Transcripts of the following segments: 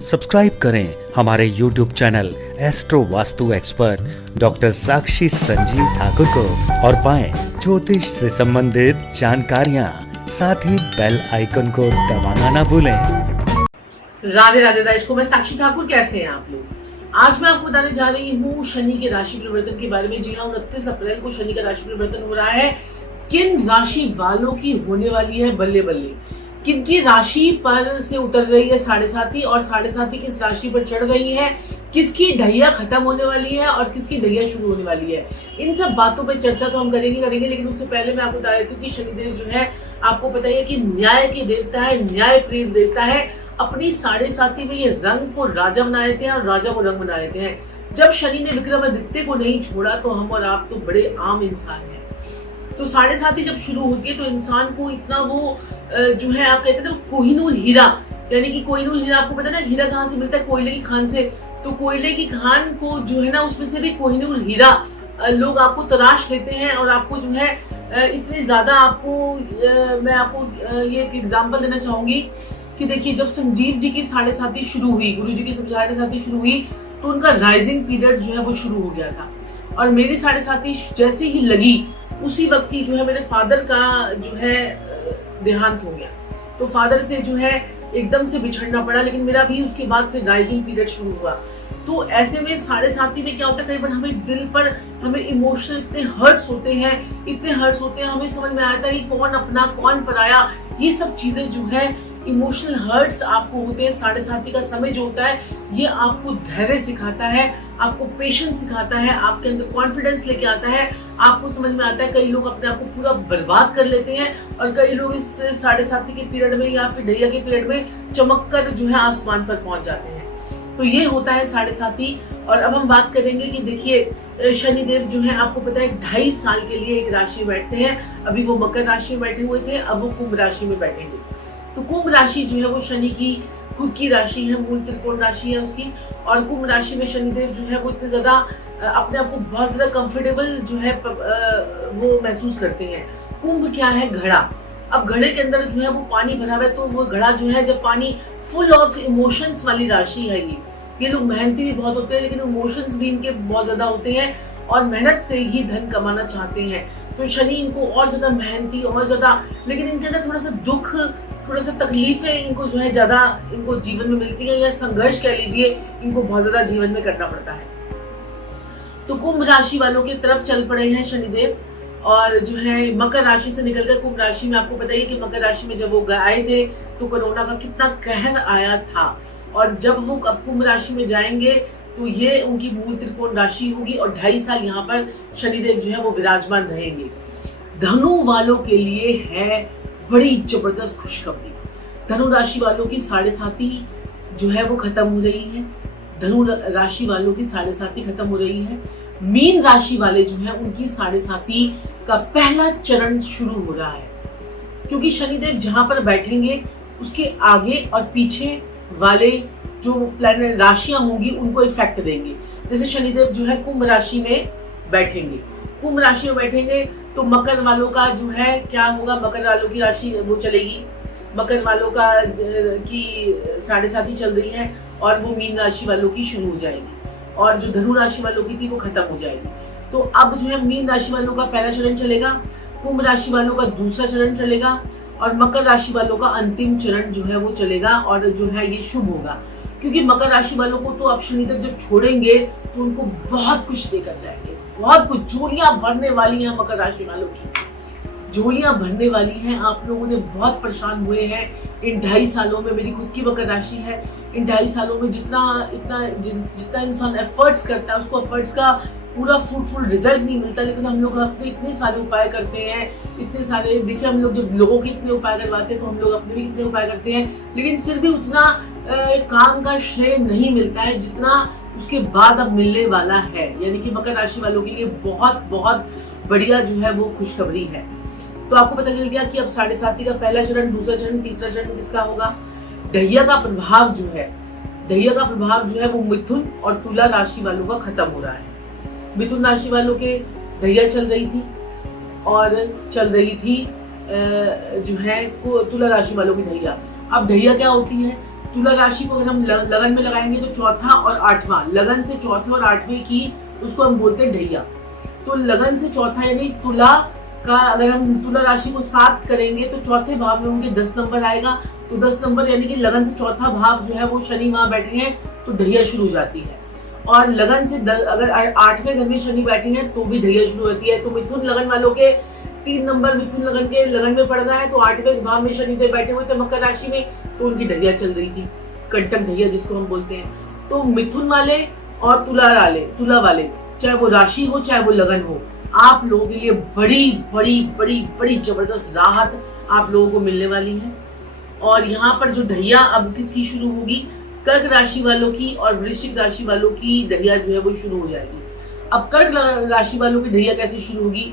Subscribe करें हमारे YouTube channel astro Vastu expert doctor Sakshi Sanjeev Thakur को और पाएं ज्योतिष से संबंधित जानकारियां। साथ ही बेल आइकन को दबाना ना भूलें। राधे राधे दर्शकों, मैं साक्षी ठाकुर। कैसे हैं आप लोग? आज मैं आपको बताने जा रही हूँ शनि के राशि परिवर्तन के बारे में। जी हाँ, 29 अप्रैल को शनि का राशि परिवर्तन हो रहा है। किन राशि वालों की होने वाली है बल्ले बल्ले, किनकी राशि पर से उतर रही है 7.5 और 7.5 किस राशि पर चढ़ रही है, किसकी ढैया खत्म होने वाली है और किसकी ढैया शुरू होने वाली है। इन सब बातों पे चर्चा तो हम करेंगे, लेकिन उससे पहले मैं आपको बता देती हूँ कि शनिदेव जो है, आपको पता है कि न्याय के देवता है, न्याय प्रिय देवता है। अपनी 7.5 में ये रंग को राजा बना देते हैं और राजा को रंग बना देते हैं। जब शनि ने विक्रमादित्य को नहीं छोड़ा तो हम और आप तो बड़े आम इंसान हैं। तो 7.5 जब शुरू होती है तो इंसान को इतना वो जो है, आप कहते हैं ना कोहिनूर हीरा, यानी कि कोहिनूर हीरा, आपको पता है ना हीरा कहाँ से मिलता है? कोयले की खान से। तो कोयले की खान को जो है ना, उसमें से भी कोहिनूर हीरा लोग आपको तराश लेते हैं और आपको जो है इतने ज्यादा आपको मैं आपको ये एक एग्जाम्पल देना चाहूंगी कि देखिए, जब संजीव जी की 7.5 शुरू हुई, गुरु जी की 7.5 शुरू हुई, तो उनका राइजिंग पीरियड जो है वो शुरू हो गया था। और मेरी 7.5 जैसे ही लगी उसी वक्त ही जो है मेरे फादर का जो है देहांत हो गया। तो फादर से जो है एकदम से बिछड़ना पड़ा, लेकिन मेरा भी उसके बाद फिर राइजिंग पीरियड शुरू हुआ। तो ऐसे में 7.5 में क्या होता है, कई बार हमें दिल पर हमें इमोशनल इतने हर्ट्स होते हैं, हमें समझ में आता है कि कौन अपना कौन पराया। ये सब चीजें जो है इमोशनल हर्ट्स आपको होते हैं। 7.5 का समय जो होता है ये आपको धैर्य सिखाता है, आपको पेशेंस सिखाता है, आपके अंदर कॉन्फिडेंस लेके आता है। आपको समझ में आता है कई लोग अपने आप को पूरा बर्बाद कर लेते हैं और कई लोग इस 7.5 के पीरियड में या फिर ढैया के पीरियड में चमक कर जो है आसमान पर पहुंच जाते हैं। तो ये होता है 7.5। और अब हम बात करेंगे कि देखिए, शनिदेव जो है, आपको पता है 2.5 साल के लिए एक राशि में बैठते हैं। अभी वो मकर राशि में बैठे हुए थे, अब वो कुंभ राशि में बैठेंगे। तो कुंभ राशि जो है वो शनि की खुद की राशि है, मूल त्रिकोण राशि है उसकी। और कुंभ राशि में शनिदेव जो है वो इतने ज्यादा अपने आप को बहुत ज्यादा कंफर्टेबल जो है वो महसूस करते हैं। कुंभ क्या है? घड़ा। अब घड़े के अंदर जो है वो पानी भरा हुआ है, तो वो घड़ा जो है, जब पानी फुल ऑफ इमोशंस वाली राशि है ये लोग मेहनती भी बहुत होते हैं, लेकिन इमोशंस भी इनके बहुत ज्यादा होते हैं और मेहनत से ही धन कमाना चाहते हैं। तो शनि इनको और ज्यादा मेहनती, और ज्यादा, लेकिन इनके अंदर थोड़ा सा दुख, थोड़ा सा तकलीफें इनको जो है ज्यादा इनको जीवन में मिलती है, या संघर्ष कह लीजिए, इनको बहुत ज्यादा जीवन में करना पड़ता है। तो कुंभ राशि वालों की तरफ चल पड़े हैं शनिदेव, और जो है मकर राशि से निकलकर कुंभ राशि में, आपको पता ही कि मकर राशि में जब वो आए थे तो कोरोना का कितना कहर आया था। और जब वो अब कुंभ राशि में जाएंगे तो ये उनकी मूल त्रिकोण राशि होगी और 2.5 साल यहाँ पर शनिदेव जो है वो विराजमान रहेंगे। धनु वालों के लिए है बड़ी जबरदस्त खुशखबरी। धनु राशि वालों की 7.5 जो है वो खत्म हो रही है। धनु राशि वालों की 7.5 खत्म हो रही है। मीन राशि वाले जो है उनकी 7.5 का पहला चरण शुरू हो रहा है, क्योंकि शनिदेव जहां पर बैठेंगे उसके आगे और पीछे वाले जो प्लैनेट राशियां होंगी उनको इफेक्ट देंगे। जैसे शनिदेव जो है कुंभ राशि में बैठेंगे, कुंभ राशि में बैठेंगे तो मकर वालों का जो है क्या होगा, मकर वालों की राशि वो चलेगी, मकर वालों का की 7.5 चल रही है और वो मीन राशि वालों की शुरू हो जाएगी, और जो धनु राशि वालों की थी वो खत्म हो जाएगी। तो अब जो है मीन राशि वालों का पहला चरण चलेगा, कुंभ राशि वालों का दूसरा चरण चलेगा और मकर राशि वालों का अंतिम चरण जो है वो चलेगा, और जो है ये शुभ होगा। क्योंकि मकर राशि वालों को तो अब शनिदेव जब छोड़ेंगे तो उनको बहुत कुछ देकर जाएंगे, बहुत कुछ। झोलियां भरने वाली हैं मकर राशि वालों की, झोलियां भरने वाली हैं। आप लोगों ने बहुत परेशान हुए हैं इन 2.5 सालों में। मेरी खुद की मकर राशि है। इन 2.5 सालों में जितना इंसान एफर्ट्स करता है उसको एफर्ट्स का पूरा फ्रूटफुल रिजल्ट नहीं मिलता। लेकिन हम लोग अपने इतने सारे उपाय करते हैं, इतने सारे, देखिए हम लोग जब लोगों के इतने उपाय करवाते हैं तो हम लोग अपने भी कितने उपाय करते हैं, लेकिन फिर भी उतना काम का श्रेय नहीं मिलता है जितना उसके बाद अब मिलने वाला है। यानी कि मकर राशि वालों के लिए बहुत बहुत बढ़िया जो है वो खुशखबरी है। तो आपको पता चल गया कि अब 7.5 का पहला चरण, दूसरा चरण, तीसरा चरण किसका होगा। ढैया का प्रभाव जो है वो मिथुन और तुला राशि वालों का खत्म हो रहा है। मिथुन राशि वालों के ढैया चल रही थी और चल रही थी जो है तुला राशि वालों की ढैया। अब ढैया क्या होती है? तुला राशि को अगर हम लगन में लगाएंगे तो चौथा और आठवां, लगन से चौथे और आठवें की उसको हम बोलते हैं ढैया। तो लगन से चौथा यानी तुला का अगर हम तुला राशि को 7 करेंगे तो चौथे भाव में उनके 10 नंबर आएगा। तो 10 नंबर यानी कि लगन से चौथा भाव जो है वो शनि वहां बैठे हैं तो ढैया शुरू हो जाती है। और लगन से अगर 8वें घर में शनि बैठे हैं तो भी ढैया शुरू होती है। तो मिथुन लगन वालों के 3 नंबर मिथुन लगन के लगन में पड़ रहा है, तो 8वें भाव में शनिदेव बैठे हुए थे मकर राशि में, तो उनकी ढैया चल रही थी, कंटक ढैया जिसको हम बोलते हैं। तो मिथुन वाले और तुला वाले चाहे वो राशि हो चाहे वो लगन हो, आप लोगों के लिए बड़ी बड़ी बड़ी बड़ी जबरदस्त राहत आप लोगों को मिलने वाली है। और यहाँ पर जो ढैया अब किसकी शुरू होगी, कर्क राशि वालों की और वृश्चिक राशि वालों की ढैया जो है वो शुरू हो जाएगी। अब कर्क राशि वालों की ढैया कैसे शुरू होगी,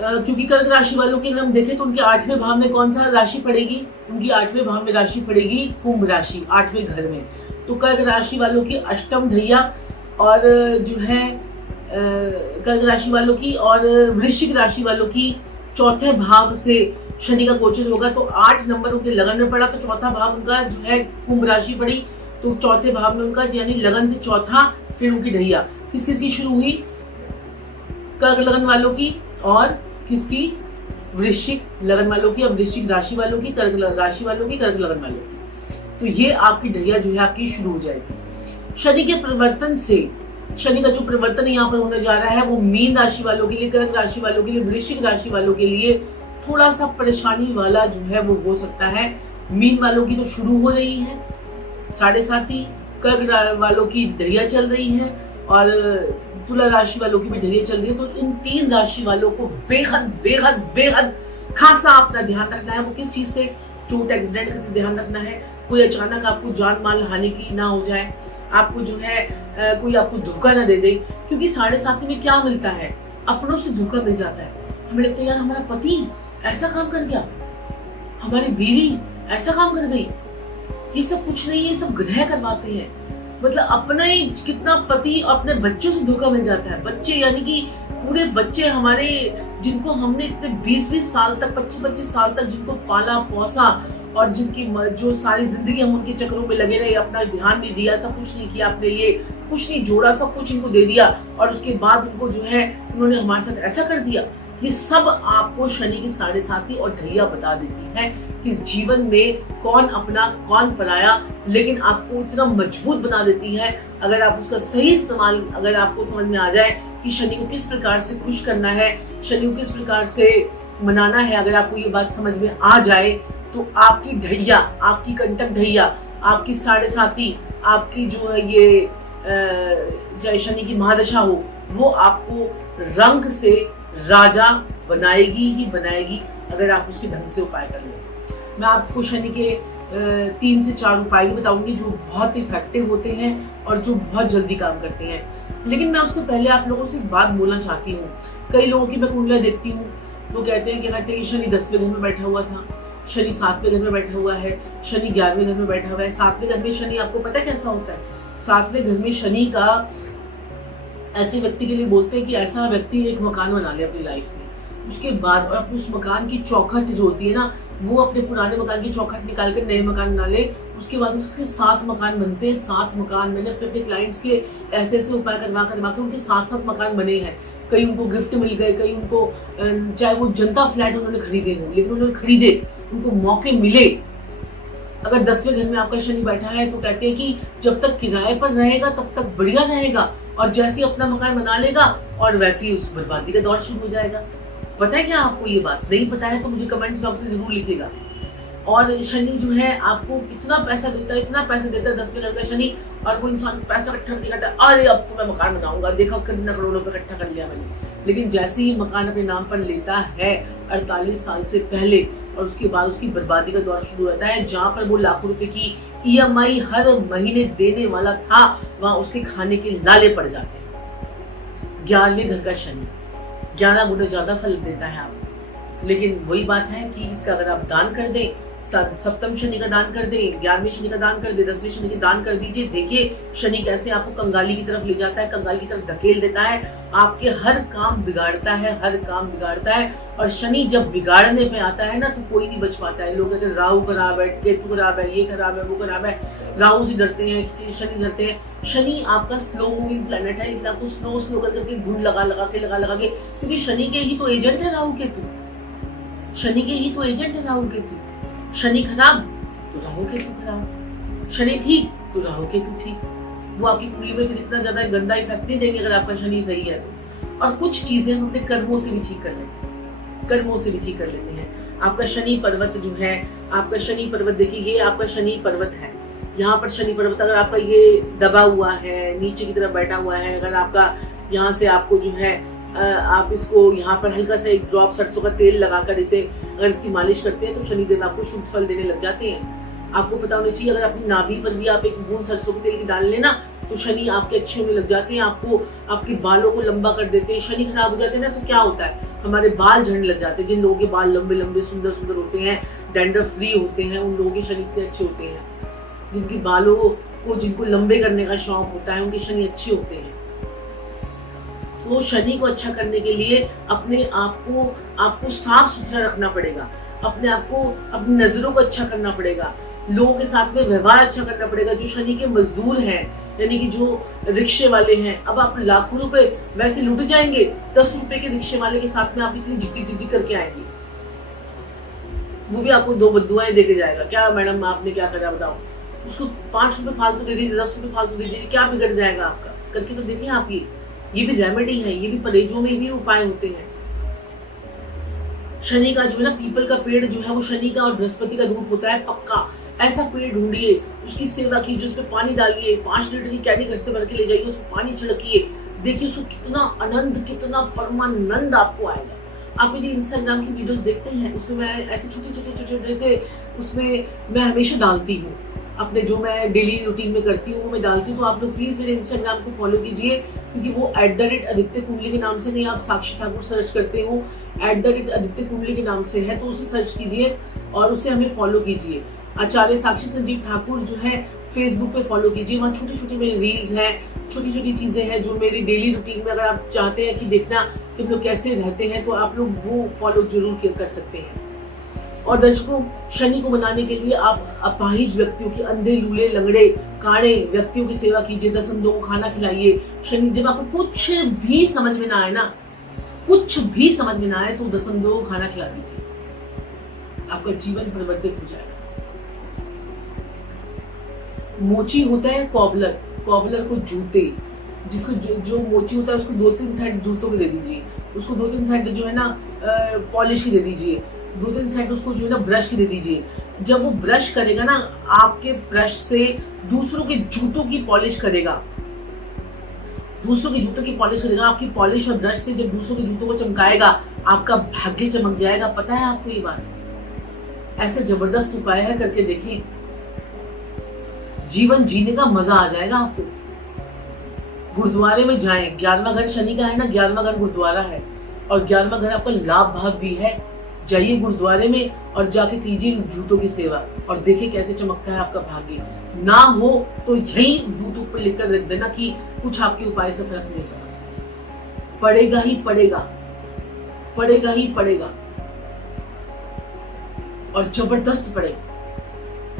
क्योंकि कर्क राशि वालों की अगर हम देखें तो उनके 8वें भाव में कौन सा राशि पड़ेगी, उनकी 8वें भाव में राशि पड़ेगी कुंभ राशि, 8वें घर में। तो कर्क राशि वालों की अष्टम ढैया और जो है कर्क राशि वालों की और वृश्चिक राशि वालों की चौथे भाव से शनि का गोचर होगा। तो 8 नंबर उनके लगन में पड़ा, तो चौथा भाव उनका जो है कुंभ राशि पड़ी, तो चौथे भाव में उनका यानी लगन से चौथा, फिर उनकी ढैया किस किस की शुरू हुई, कर्क लगन वालों की और किसकी, वृश्चिक लगन वालों की और वृश्चिक राशि वालों की, कर्क राशि वालों की, कर्क लगन वालों की। तो ये आपकी ढैया जो है आपकी शुरू हो जाएगी। शनि के परिवर्तन से, शनि का जो परिवर्तन यहाँ पर होने जा रहा है वो मीन राशि वालों के लिए, कर्क राशि वालों के लिए, वृश्चिक राशि वालों के लिए थोड़ा सा परेशानी वाला जो है वो हो सकता है। मीन वालों की तो शुरू हो रही है 7.5, कर्क वालों की ढैया चल रही है और तुला राशि वालों की भी ढैया चल रही है। तो इन 3 राशि वालों को बेहद बेहद बेहद खासा अपना ध्यान रखना है। वो किस चीज से, चोट एक्सीडेंट का ध्यान रखना है, कोई अचानक आपको जान माल हानि की ना हो जाए, आपको जो है कोई आपको धोखा ना दे दे, क्योंकि 7.5 में क्या मिलता है, अपनों से धोखा मिल जाता है। हमें लगता है यार हमारा पति ऐसा काम कर गया, हमारी बीवी ऐसा काम कर गई, ये सब कुछ नहीं है, सब ग्रह करवाते हैं। मतलब अपना ही कितना पति अपने बच्चों से धोखा मिल जाता है। बच्चे यानी कि पूरे बच्चे हमारे, जिनको हमने इतने 20-20 साल तक, 25-25 साल तक जिनको पाला पोसा और जिनकी जो सारी जिंदगी हम उनके चक्रों में लगे रहे, अपना ध्यान नहीं दिया, सब कुछ नहीं किया अपने लिए, कुछ नहीं जोड़ा, सब कुछ इनको दे दिया और उसके बाद उनको जो है उन्होंने हमारे साथ ऐसा कर दिया। ये सब आपको शनि की 7.5 और ढैया बता देती है कि जीवन में कौन अपना कौन पराया, लेकिन आपको इतना मजबूत बना देती है अगर आप उसका सही इस्तेमाल, अगर आपको समझ में आ जाए कि शनि को किस प्रकार से खुश करना है, शनि को किस प्रकार से मनाना है। अगर आपको ये बात समझ में आ जाए तो आपकी ढैया, आपकी कंटक ढैया, आपकी 7.5, आपकी जो है ये चाहे शनि की महादशा हो, वो आपको रंग से राजा बनाएगी ही बनाएगी अगर आप उसके ढंग से उपाय कर लें। मैं आपको शनि के 3 से 4 उपाय भी बताऊंगी जो बहुत इफेक्टिव होते हैं और जो बहुत जल्दी काम करते हैं। लेकिन मैं उससे पहले आप लोगों से एक बात बोलना चाहती हूँ। कई लोगों की मैं कुंडलियां देखती हूँ, वो कहते हैं कि शनि 10वें घर में बैठा हुआ था, शनि 7वें घर में बैठा हुआ है, शनि 11वें घर में बैठा हुआ है। 7वें घर में शनि आपको पता है कैसा होता है? 7वें घर में शनि का ऐसे व्यक्ति के लिए बोलते हैं कि ऐसा व्यक्ति एक मकान बना ले अपनी लाइफ में, उसके बाद और अपने उस मकान की चौखट जो होती है ना, वो अपने पुराने मकान की चौखट निकाल कर नए मकान बना ले। उसके बाद उसके 7 मकान बनते हैं। 7 मकान मैंने अपने अपने क्लाइंट्स के ऐसे ऐसे उपाय करवा के उनके 7 मकान बने हैं। कई उनको गिफ्ट मिल गए, कई उनको चाहे वो जनता फ्लैट उन्होंने खरीदे हों, लेकिन उन्होंने खरीदे, उनको मौके मिले। अगर 10वें घर में आपका शनि बैठा है तो कहते हैं कि जब तक किराए पर रहेगा तब तक बढ़िया रहेगा, और जैसे ही अपना मकान बना लेगा और वैसे ही उस बर्बादी का दौर शुरू हो जाएगा। पता है क्या आपको? ये बात नहीं पता है तो मुझे कमेंट्स बॉक्स में जरूर लिखिएगा। और शनि जो है आपको इतना पैसा देता है, इतना पैसा देता है 10वें घर का शनि, और वो इंसान पैसा इकट्ठा करके कहता है अरे अब तो मैं मकान बनाऊंगा, देखा कितना करोड़ों रुपए इकट्ठा कर लिया मैंने। लेकिन जैसे ही मकान अपने नाम पर लेता है 48 साल से पहले, और उसके बाद उसकी बर्बादी का दौर शुरू होता है। जहां पर वो लाखों रुपए की EMI हर महीने देने वाला था, वहां उसके खाने के लाले पड़ जाते हैं। 11वें घर का शनि 11 गुना ज्यादा फल देता है आपको। लेकिन वही बात है कि इसका अगर आप दान कर दें सप्तम शनि का दान कर दे, 11वें शनि का दान कर दे, 10वें शनि का दान कर दीजिए। देखिए शनि कैसे आपको कंगाली की तरफ ले जाता है, कंगाली की तरफ धकेल देता है, आपके हर काम बिगाड़ता है, हर काम बिगाड़ता है। और शनि जब बिगाड़ने पे आता है ना तो कोई नहीं बच पाता है। लोग कहते हैं राहु खराब है, केतु खराब है, ये खराब है, वो खराब है। राहु से डरते हैं, शनि से डरते हैं। शनि आपका स्लो मूविंग प्लेनेट है, लेकिन आपको स्लो करके घूम लगा के, क्योंकि शनि के ही तो एजेंट है राहु केतु, शनि के ही तो एजेंट है राहु केतु। शनि खराब तो राहु केतु खराब, शनि ठीक तो राहु केतु ठीक। वो आपकी कुंडली में फिर इतना ज्यादा गंदा इफेक्ट नहीं देंगे अगर आपका शनि सही है तो। और कुछ चीजें हम अपने कर्मों से भी ठीक कर लेते हैं, कर्मों से भी ठीक कर लेते हैं। आपका शनि पर्वत जो है, आपका शनि पर्वत देखिए, ये आपका शनि पर्वत है। यहाँ पर शनि पर्वत अगर आपका ये दबा हुआ है, नीचे की तरफ बैठा हुआ है, अगर आपका यहाँ से आपको जो है आप इसको यहाँ पर हल्का सा एक ड्रॉप सरसों का तेल लगाकर इसे अगर इसकी मालिश करते हैं तो शनिदेव आपको शुभ फल देने लग जाते हैं। आपको पता होना चाहिए, अगर अपनी नाभि पर भी आप एक बूंद सरसों के तेल की डाल लेना तो शनि आपके अच्छे होने लग जाते हैं, आपको आपके बालों को लंबा कर देते हैं। शनि खराब हो जाते हैं ना तो क्या होता है, हमारे बाल झड़ने लग जाते हैं। जिन लोगों के बाल लंबे लंबे सुंदर सुंदर होते हैं, डैंड्रफ फ्री होते हैं, उन लोगों के शनि इतने अच्छे होते हैं। जिनके बालों को जिनको लंबे करने का शौक होता है उनके शनि अच्छे होते हैं। तो शनि को अच्छा करने के लिए अपने आपको साफ सुथरा रखना पड़ेगा, अपने आप को, अपनी नजरों को अच्छा करना पड़ेगा, लोगों के साथ में व्यवहार अच्छा करना पड़ेगा। जो शनि के मजदूर हैं, यानी कि जो रिक्शे वाले हैं, अब आप लाखों रुपए वैसे लूट जाएंगे, 10 रुपए के रिक्शे वाले के साथ में आप इतनी झिक करके आएंगे, वो भी आपको 2 बद्दुआएं देके जाएगा। क्या मैडम आपने क्या करा बताओ, उसको 5 रुपए फालतू दे दीजिए, 10 रुपए फालतू दे दीजिए, क्या बिगड़ जाएगा आपका? करके तो देखिए आप, ये भी रेमेडी है, ये भी परहेजों में भी उपाय होते हैं। शनि का जो है ना, पीपल का पेड़ जो है वो शनि का और बृहस्पति का रूप होता है पक्का। ऐसा पेड़ ढूंढिए, उसकी सेवा कीजिए, उसमें पानी डालिए, 5 लीटर की कैनी घर से भर के ले जाइए, उसमें पानी छिड़किए, देखिए उसको कितना आनंद, कितना परमानंद आपको आएगा। आप मेरी इंस्टाग्राम की वीडियोस देखते हैं, उसमें मैं ऐसे छोटे से उसमें मैं हमेशा डालती हूँ अपने, जो मैं डेली रूटीन में करती हूँ वो मैं डालती हूँ। तो आप लोग प्लीज मेरे इंस्टाग्राम को फॉलो कीजिए, क्योंकि वो @आदित्य कुंडली के नाम से नहीं, आप साक्षी ठाकुर सर्च करते हो, @आदित्य कुंडली के नाम से है, तो उसे सर्च कीजिए और उसे हमें फॉलो कीजिए। आचार्य साक्षी संजीव ठाकुर जो है फेसबुक पे फॉलो कीजिए, वहाँ छोटी छोटी मेरी रील्स हैं, छोटी छोटी चीजें हैं जो मेरी डेली रूटीन में, अगर आप चाहते हैं कि देखना कि हम लोग कैसे रहते हैं तो आप लोग वो फॉलो जरूर कर सकते हैं। और दर्शकों, शनि को मनाने के लिए आप अपाहिज व्यक्तियों की, अंधे लूले लंगड़े काणे व्यक्तियों की सेवा कीजिए, 10 अंधों को खाना खिलाइए। शनि जब आपको कुछ भी समझ में ना आए ना, कुछ भी समझ में ना आए तो 10 अंधों को खाना खिला दीजिए, आपका जीवन परिवर्तित हो जाएगा। मोची होता है कॉबलर, कॉबलर को जूते, जिसको जो मोची होता है उसको 2-3 सेट जूतों के दे दीजिए, उसको 2-3 सेट जो है ना पॉलिश की दे दीजिए, 2-3 सेट उसको जो है ना ब्रश की दे दीजिए। जब वो ब्रश करेगा ना, आपके ब्रश से दूसरों के जूतों की पॉलिश करेगा, दूसरों के जूतों की पॉलिश करेगा, आपकी पॉलिश और ब्रश से जब दूसरों के जूतों को चमकाएगा, आपका भाग्य चमक जाएगा। पता है आपको ये बात? ऐसे जबरदस्त उपाय है, करके देखिए, जीवन जीने का मजा आ जाएगा आपको। गुरुद्वारे में जाएं, 11वां घर शनि का है ना, 11वां घर गुरुद्वारा है, और 11वां घर आपका लाभ भाव भी है। जाइए गुरुद्वारे में और जाके कीजिए जूतों की सेवा और देखिए कैसे चमकता है आपका भाग्य। ना हो तो यही यूट्यूब पर लिखकर रख देना कि कुछ आपके उपाय से फर्क नहीं पड़ा, पड़ेगा ही पड़ेगा, पड़ेगा ही पड़ेगा, और जबरदस्त पड़ेगा।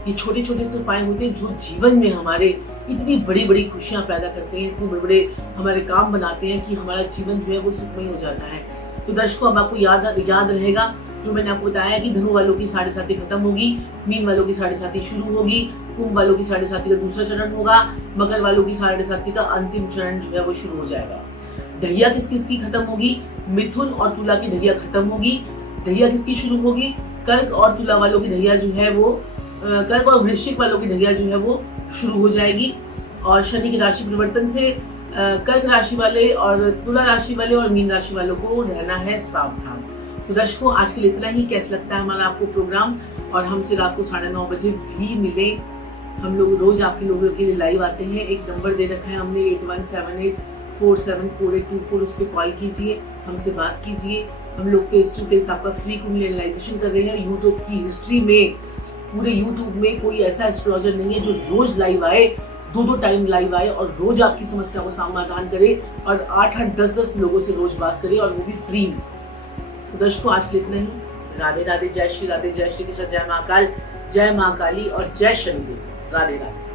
ये छोटे छोटे से उपाय होते हैं जो जीवन में हमारे इतनी बड़ी बड़ी खुशियां पैदा करते हैं, इतने बड़े बड़े हमारे काम बनाते हैं कि हमारा जीवन जो है वो सुखमय हो जाता है। तो दर्शकों, अब आपको याद रहेगा जो मैंने आपको बताया कि धनु वालों की 7.5 खत्म होगी, मीन वालों की 7.5 शुरू होगी, कुंभ वालों की 7.5 का दूसरा चरण होगा, मकर वालों की 7.5 का अंतिम चरण जो है वो शुरू हो जाएगा। दहिया किस किस की खत्म होगी? मिथुन और तुला की दहिया खत्म होगी। दहिया किसकी शुरू होगी? कर्क और तुला वालों की दहिया जो है वो, कर्क और वृश्चिक वालों की दहिया जो है वो शुरू हो जाएगी। और शनि की राशि परिवर्तन से कर्क राशि वाले और तुला राशि वाले और मीन राशि वालों को रहना है सावधान। तो दर्शकों, आज के लिए इतना ही। कैसा लगता है हमारा आपको प्रोग्राम? और हमसे रात को 9:30 बजे भी मिले। हम लोग रोज आपके लोगों के लिए लाइव आते हैं। एक नंबर दे रखा है हमने 8178474824, उस पर कॉल कीजिए, हमसे बात कीजिए। हम लोग फेस टू फेस आपका फ्री कुंडली एनालाइजेशन कर रहे हैं। यूट्यूब की हिस्ट्री में पूरे यूट्यूब में कोई ऐसा एस्ट्रोलॉजर नहीं है जो रोज लाइव आए, 2-2 टाइम लाइव आए और रोज आपकी समस्या को समाधान करे और 8-8, 10-10 लोगों से रोज बात करे और वो भी फ्री में। तो दर्शकों, आज के लिए इतना ही। राधे राधे, जय श्री राधे, जय श्री कृष्ण, जय महाकाल, जय माँ काली और जय शनिदेव। राधे राधे।